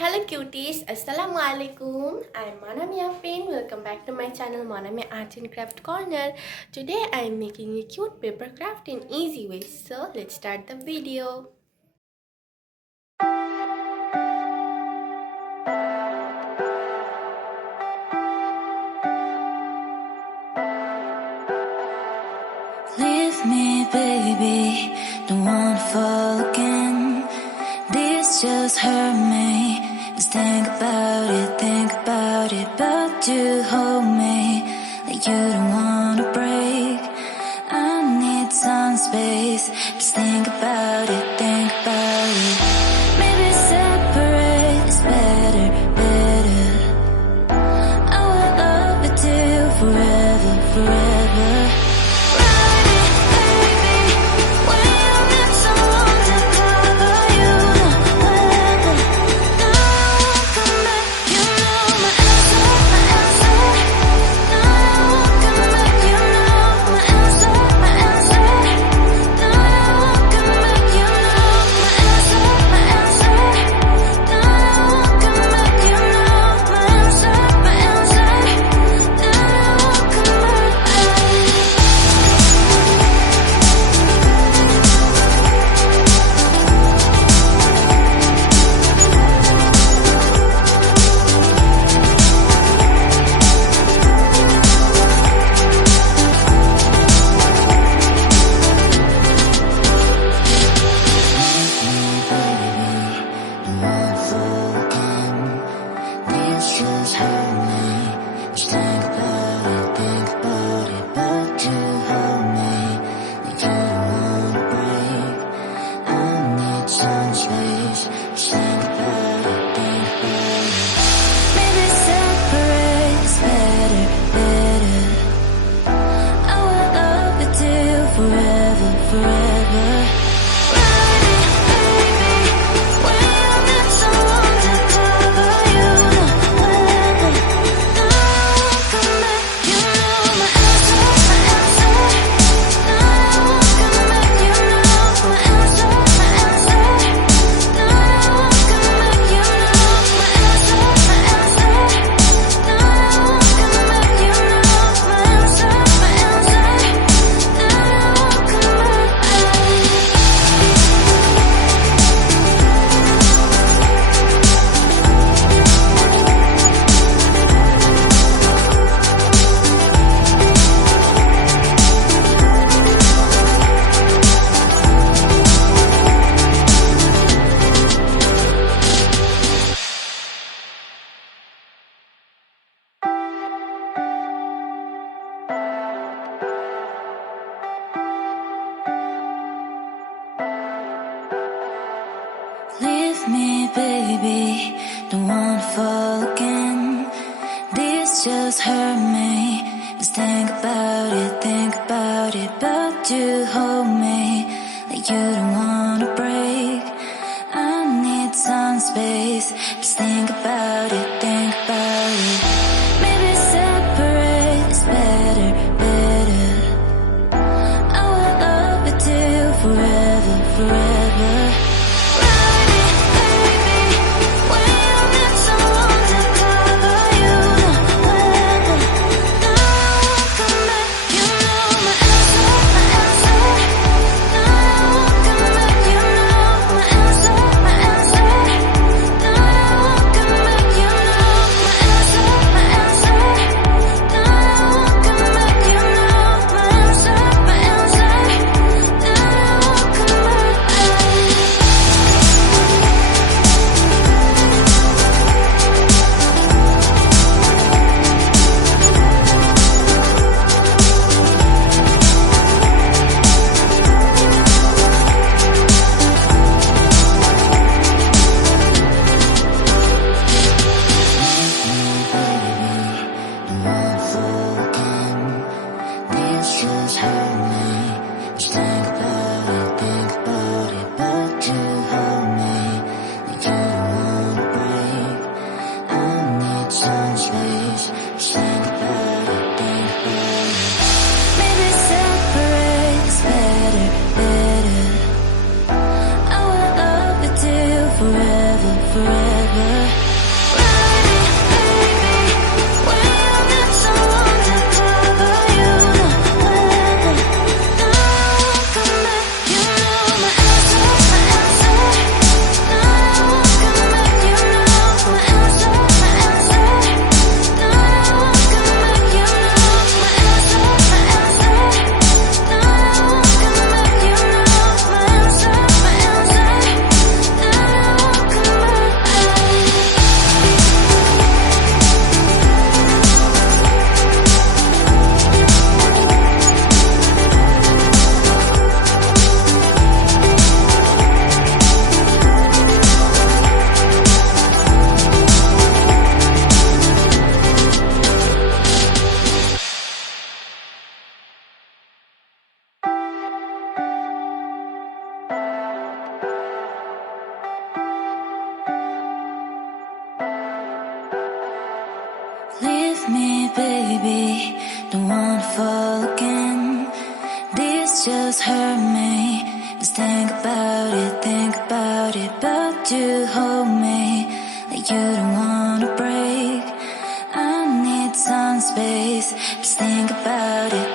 Hello cuties, Assalamualaikum. I'm Manamia Fain. Welcome back to my channel Manamia Art and Craft Corner. Today I'm making a cute paper craft in easy ways. So let's start the video. Leave me, baby, don't wanna fall again. This just hurt me. Just think about it, but you hold me like you don't wanna break. I need some space. Just think about it, Maybe separate is better. I will love you till forever. Leave me, baby, don't wanna fall again. This just hurt me. Just think about it, but you hold me like you don't wanna break. I need some space. Just think about it, Maybe separate is better. I will love you till forever. baby. Don't wanna fall again. This just hurt me. Just think about it. But you hold me like you don't wanna break. I need some space. Just think about it.